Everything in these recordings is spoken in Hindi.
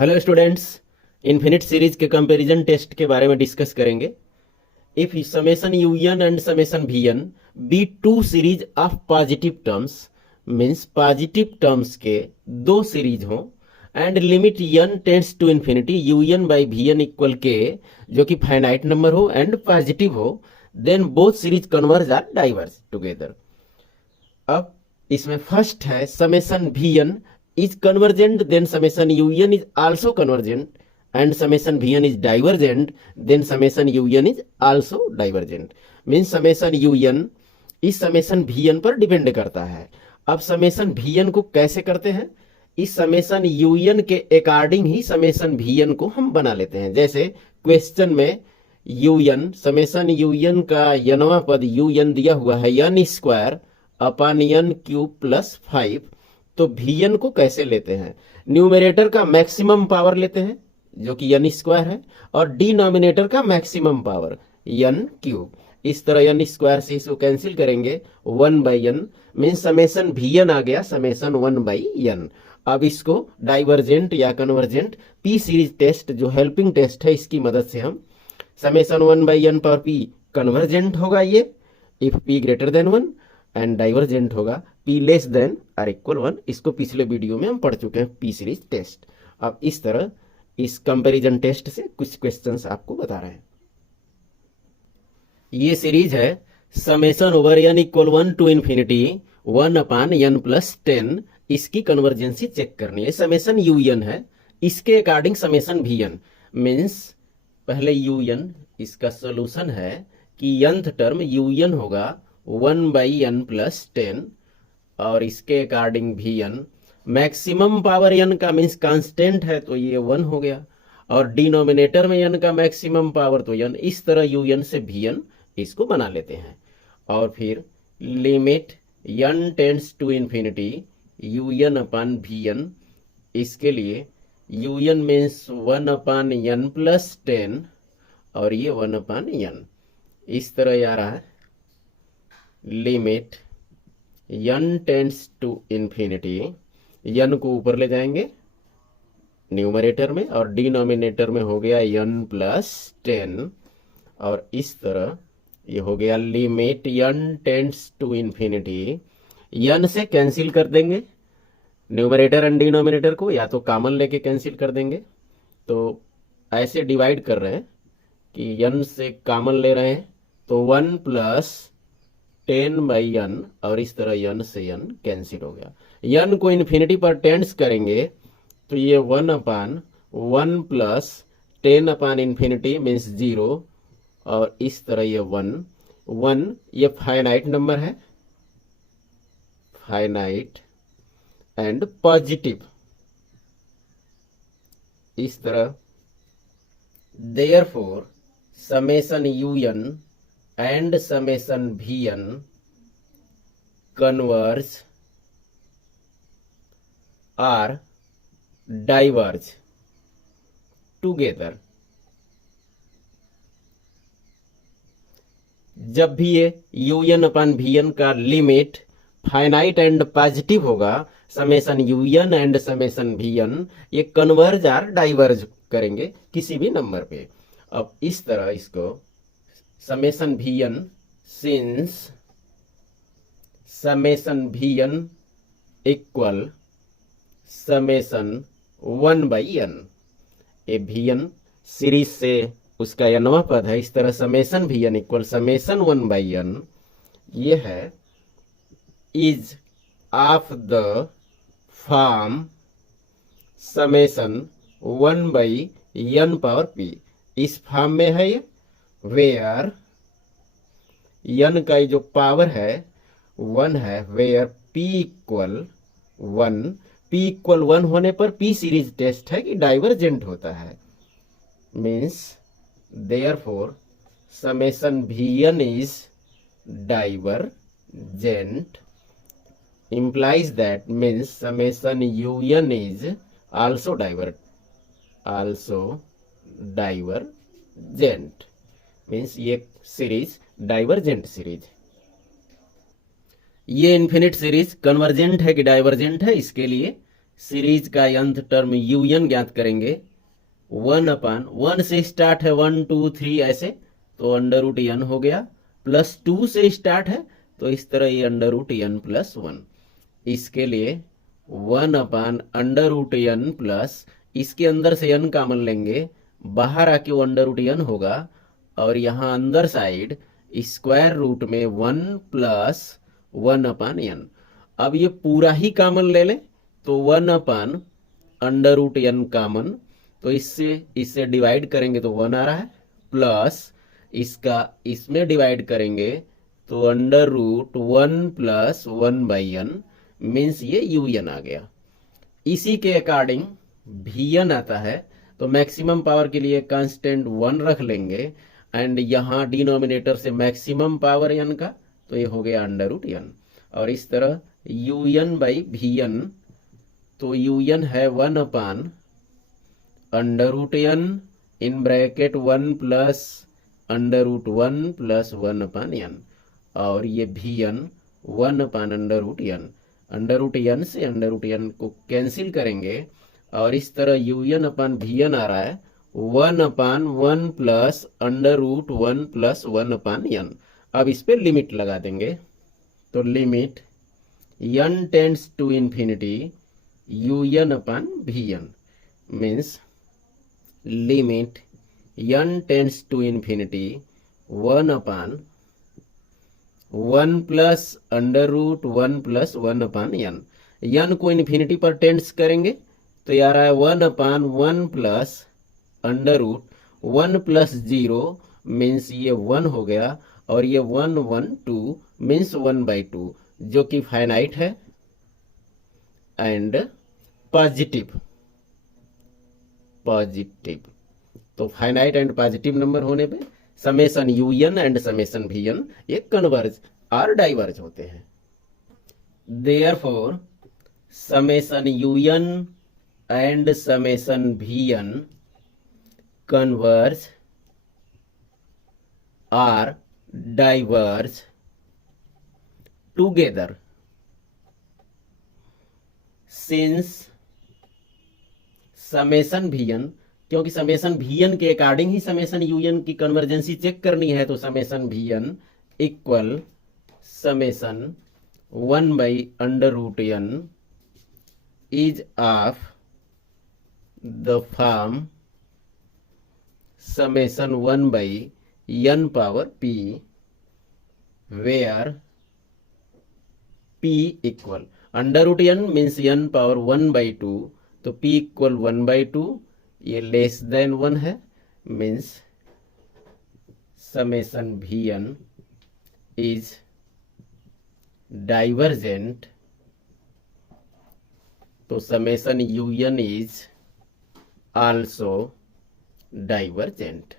हेलो स्टूडेंट्स, इन्फिनिट सीरीज के कंपैरिजन टेस्ट के बारे में डिस्कस करेंगे। If summation u n and summation v n be two series of positive terms, means positive terms के दो सीरीज हों and limit n tends to infinity u n by v n equal k, जो कि फाइनाइट नंबर हो एंड पॉजिटिव हो, then both series converge or diverge together. अब इसमें फर्स्ट है summation v n is convergent, then summation un is also convergent, and summation vn is divergent, then summation un is also divergent. Means summation un इस summation vn पर डिपेंड करता है। अब summation vn को कैसे करते हैं? इस summation un के अकॉर्डिंग ही summation vn को हम बना लेते हैं। जैसे क्वेश्चन में un summation un का nवां पद un दिया हुआ है n square upon n cube plus 5, तो vn को कैसे लेते हैं? न्यूमरेटर का मैक्सिमम पावर लेते हैं जो कि n स्क्वायर है, और डिनोमिनेटर का मैक्सिमम पावर n क्यूब। इस तरह n स्क्वायर से इसको कैंसिल करेंगे 1 by n, mean summation vn आ गया समेशन 1 बाई n। अब इसको डाइवर्जेंट या कन्वर्जेंट पी सीरीज टेस्ट जो हेल्पिंग टेस्ट है इसकी मदद से हम समेशन 1 बाई n पर p कन्वर्जेंट होगा ये if p greater than 1, and divergent होगा p less than or equal 1। इसको पिछले वीडियो में हम पढ़ चुके हैं पी सीरीज टेस्ट। अब इस तरह इस कंपैरिजन टेस्ट से कुछ क्वेश्चंस आपको बता रहे हैं। ये सीरीज है summation over n equal 1 to infinity 1 upon n plus 10। इसकी कन्वर्जेंसी चेक करनी है। समेशन un है, इसके अकॉर्डिंग समेशन vn, मीन्स पहले un इसका सोल्यूशन है कि nth टर्म un होगा 1 बाई n प्लस 10, और इसके according vn maximum power n का मीन्स कांस्टेंट है तो ये 1 हो गया, और डिनोमिनेटर में n का मैक्सिमम पावर तो n। इस तरह un से vn इसको बना लेते हैं। और फिर limit n tends to infinity un upon vn, इसके लिए un means 1 upon n plus 10 और ये 1 अपान n। इस तरह आ रहा है limit n tends to infinity, n को ऊपर ले जाएंगे न्यूमरेटर में और डिनोमिनेटर में हो गया n प्लस 10, और इस तरह ये हो गया limit n tends to infinity. n से कैंसिल कर देंगे न्यूमरेटर एंड डिनोमिनेटर को, या तो कॉमन लेके कैंसिल कर देंगे। तो ऐसे डिवाइड कर रहे हैं कि n से कॉमन ले रहे हैं तो 1 प्लस 10 बाई n, और इस तरह n से n कैंसिल हो गया। n को इन्फिनिटी पर टेंड्स करेंगे तो ये 1 अपान 1 प्लस 10 अपान इन्फिनिटी मीन्स 0, और इस तरह ये 1 ये फाइनाइट नंबर है, फाइनाइट एंड पॉजिटिव। इस तरह therefore summation un and summation vn converge or diverge together। जब भी ये un अपन vn का लिमिट फाइनाइट एंड पॉजिटिव होगा, summation un and summation vn ये कन्वर्ज और डाइवर्ज करेंगे किसी भी नंबर पे। अब इस तरह इसको summation vn since summation vn equal summation 1 by n, ये vn सीरीज से उसका nवां पद है। इस तरह summation vn equal summation 1 by n ये है is of the form summation 1 by n power p। इस फॉर्म में है ये, वेयर n का जो पावर है 1 है, where p equal 1। p equal 1 होने पर p सीरीज टेस्ट है कि डाइवर्जेंट होता है, means therefore summation vn is divergent, implies that means summation un is also divergent, means ये सीरीज डाइवर्जेंट सीरीज। ये इन्फिनिट सीरीज कन्वर्जेंट है कि डाइवर्जेंट है, इसके लिए सीरीज का nth टर्म un ज्ञात करेंगे 1/1 से स्टार्ट है 1 2 3 ऐसे, तो अंडर रूट n हो गया, प्लस 2 से स्टार्ट है तो इस तरह ये अंडर रूट n प्लस 1। इसके लिए 1/√n प्लस, इसके अंदर से n कॉमन लेंगे, बाहर आके वो अंडर रूट n होगा, और यहाँ अंदर साइड स्क्वायर रूट में 1 प्लस 1/n। अब ये पूरा ही कॉमन ले लें तो 1/√n कॉमन, तो इससे डिवाइड करेंगे तो 1 आ रहा है, प्लस इसका इसमें डिवाइड करेंगे तो under root 1 plus 1/n means ये un आ गया। इसी के अकॉर्डिंग vn आता है, तो मैक्सिमम पावर के लिए कांस्टेंट 1 रख लेंगे, एंड यहाँ डिनोमिनेटर से मैक्सिमम पावर n का, तो ये हो गया अंडर रूट n। और इस तरह un/vn, तो un है 1/√n in bracket 1 plus √1 plus 1/n, और ये vn 1/√n। Under root n से अंडर रूट n को कैंसिल करेंगे, और इस तरह un/vn आ रहा है 1/1 प्लस √1 प्लस 1/n। अब इस पे लिमिट लगा देंगे, तो limit n tends to infinity un/vn means limit n tends to infinity 1/1 plus √1 plus 1/n। n को इन्फिनिटी पर टेंड्स करेंगे तो ये आ रहा है 1/1 प्लस √1 प्लस 0 मीन्स ये 1 हो गया, और ये 1 1 2 मीन्स 1/2, जो कि फाइनाइट है एंड पॉजिटिव। तो फाइनाइट एंड पॉजिटिव नंबर होने पे summation un and summation vn ये कन्वर्ज और डाइवर्ज होते हैं। Therefore summation un and summation vn converge और diverge together since summation vn, क्योंकि समेशन vn के अकॉर्डिंग ही समेशन un की कन्वर्जेंसी चेक करनी है, तो summation vn equal summation 1/√n is of the form summation 1/n power p, where p equal √n means n power 1/2, तो p इक्वल 1/2, ये लेस देन 1 है, means summation vn is divergent, तो summation un is also divergent.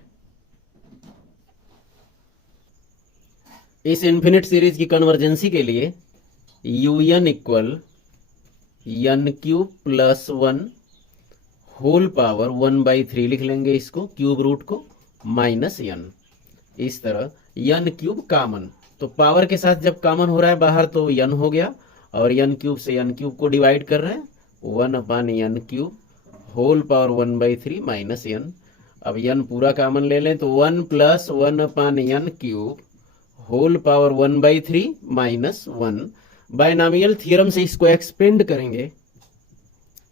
इस इन्फिनिट सीरीज की कन्वर्जेंसी के लिए un equal n³ plus 1 whole power 1/3 लिख लेंगे, इसको क्यूब रूट को माइनस n। इस तरह n³ कॉमन, तो पावर के साथ जब कॉमन हो रहा है बाहर तो n हो गया, और n³ से n³ को डिवाइड कर रहे हैं 1/n³ whole power 1/3 minus n। अब n पूरा कॉमन ले लें तो 1 plus 1/n³ whole power 1/3 minus 1। Binomial theorem से इसको एक्सपेंड करेंगे,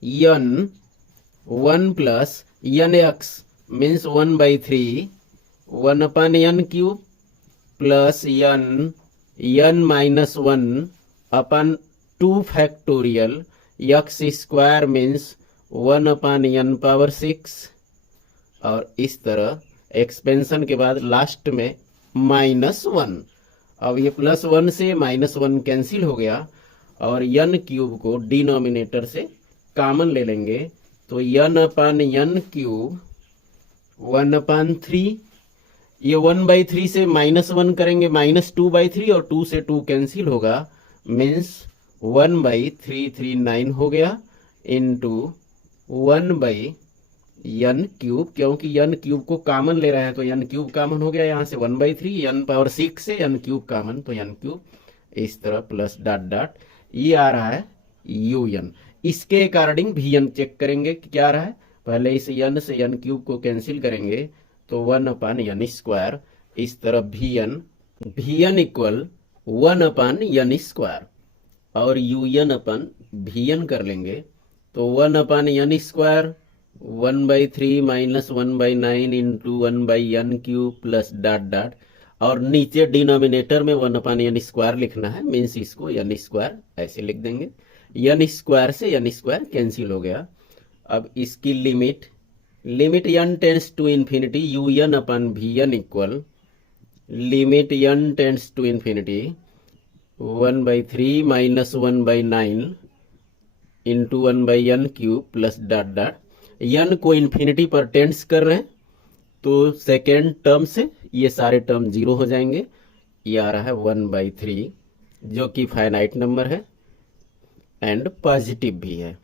n 1 plus nx means 1/3 1/n³ plus n minus 1/2 factorial x² means 1/n power 6, और इस तरह एक्सपेंशन के बाद लास्ट में -1। अब ये +1 से -1 कैंसिल हो गया, और n³ को डिनोमिनेटर से कॉमन ले लेंगे, तो n/n³ 1/3, ये 1/3 से -1 करेंगे -2/3, और 2 से 2 कैंसिल होगा, मीन्स 1/339 हो गया इंटू 1/n³, क्योंकि n³ को कॉमन ले रहे हैं तो n³ कॉमन हो गया, यहाँ से 1/3 n पावर 6 से n³ कॉमन, तो n³ इस तरह प्लस डॉट डॉट, ये आ रहा है un। इसके अकॉर्डिंग वी एन चेक करेंगे कि क्या रहा है। पहले इस एन से एन क्यूब को कैंसिल करेंगे तो 1/n²। इस तरफ वी एन इक्वल 1/n²। और u n upon v n कर लेंगे तो 1/n², 1/3 minus 1/9 into 1/n³ plus dot dot, और नीचे डिनोमिनेटर में 1/n² लिखना है, मीन्स इसको n² ऐसे लिख देंगे। n² से n² कैंसिल हो गया। अब इसकी limit n tends to infinity u n upon v n equal limit n tends to infinity 1/3 minus 1/9 into 1/n³ plus dot dot. n को इन्फिनिटी पर टेंड्स कर रहे हैं तो सेकेंड टर्म से ये सारे टर्म जीरो हो जाएंगे। ये आ रहा है 1/3 जो कि फाइनाइट नंबर है एंड पॉजिटिव भी है।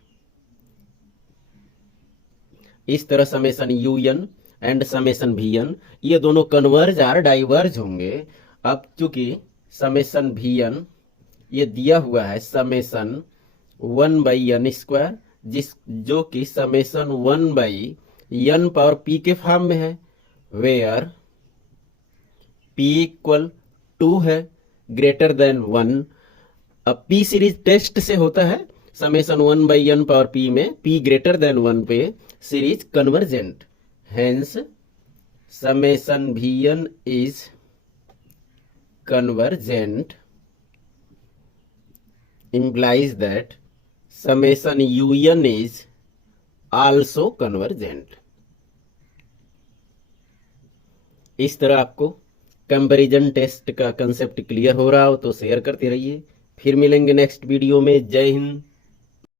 इस तरह summation u n and summation v n ये दोनों कन्वर्ज और डाइवर्ज होंगे। अब चूंकि समेशन वी एन ये दिया हुआ है समेशन 1/n², जो कि समेशन 1/n पावर p के फॉर्म में है, वेयर p इक्वल 2 है ग्रेटर देन 1। अब p सीरीज टेस्ट से होता है समेशन 1/n पावर p में p ग्रेटर देन 1 पे series convergent, hence summation v n is convergent implies that summation un is also convergent। इस तरह आपको कंपैरिजन टेस्ट का कंसेप्ट क्लियर हो रहा हो तो शेयर करते रहिए। फिर मिलेंगे नेक्स्ट वीडियो में। जय हिंद।